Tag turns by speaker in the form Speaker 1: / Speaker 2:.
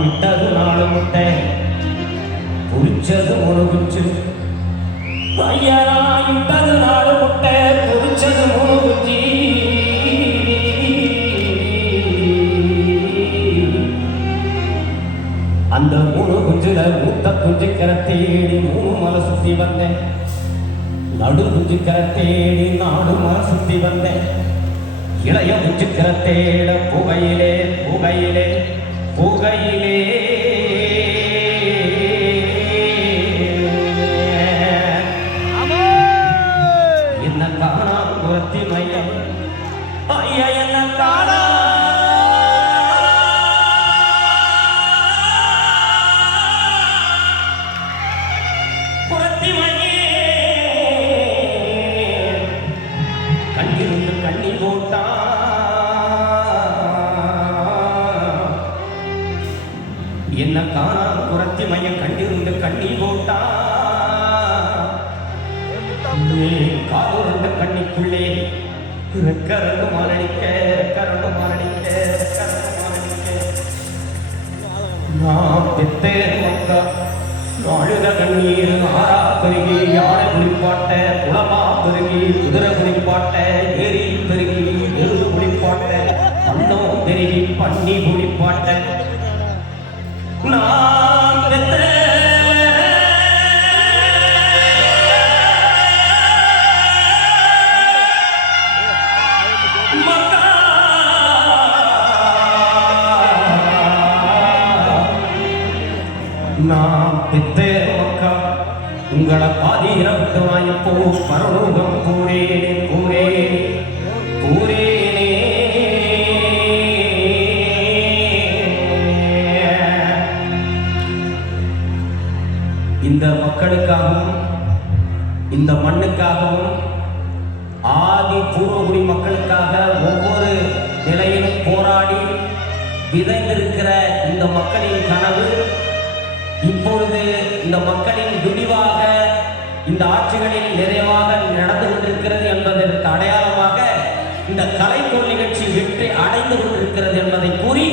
Speaker 1: விட்டது நாலு முட்டை பொரிச்சது மூணு குச்சு. பையனா விட்டது நாலு முட்டை பொரிச்சது மூணு குஞ்சு அந்த மூணு குஞ்சுல மூத்த குஞ்சு தேடி மூணு மலை சுத்தி வந்தேன். நடு குஞ்சு தேடி நாடு மலை சுத்தி வந்தேன். இளைய குஞ்சு தேட புகையிலே புகையிலே. புகையிலே. என்ன காணா புறத்தி மையம். ஐயா என்ன காணா என்ன காணா குரத்தி மையம் கண்டிருந்த கண்ணி போட்டா? காலோரண்ட கண்ணிக்குள்ளே கரண்டு மாரடிக்க கரண்டு மாரடிக்க நான் பெத்தே மக்கா நாழுத கண்ணீர் ஆறா பெருகி யானை குளிப்பாட்ட குளமா பெருகி குதிரை குளிப்பாட்ட ஏரி பெருகி எருது குளிப்பாட்ட அன்னம் பெருகி பண்ணி குளிப்பாட்ட. பித்தேரோக்கா பித்தே உங்களை பாதியில வாய்ப்போ பரலோகம் பூரேனே பூரே பூரேனே இந்த மக்களுக்காகவும் இந்த மண்ணுக்காகவும் ஆதி பூர்வகுடி மக்களுக்காக ஒவ்வொரு நிலையிலும் போராடி விதைந்திருக்கிற இந்த மக்களின் கனவு இப்பொழுது இந்த மக்களின் துணிவாக இந்த ஆட்சிகளில் நிறைவாக நடந்து கொண்டிருக்கிறது என்பதற்கு அடையாளமாக இந்த கலைக்கோள் நிகழ்ச்சி வெற்றி அடைந்து கொண்டிருக்கிறது என்பதை கூறி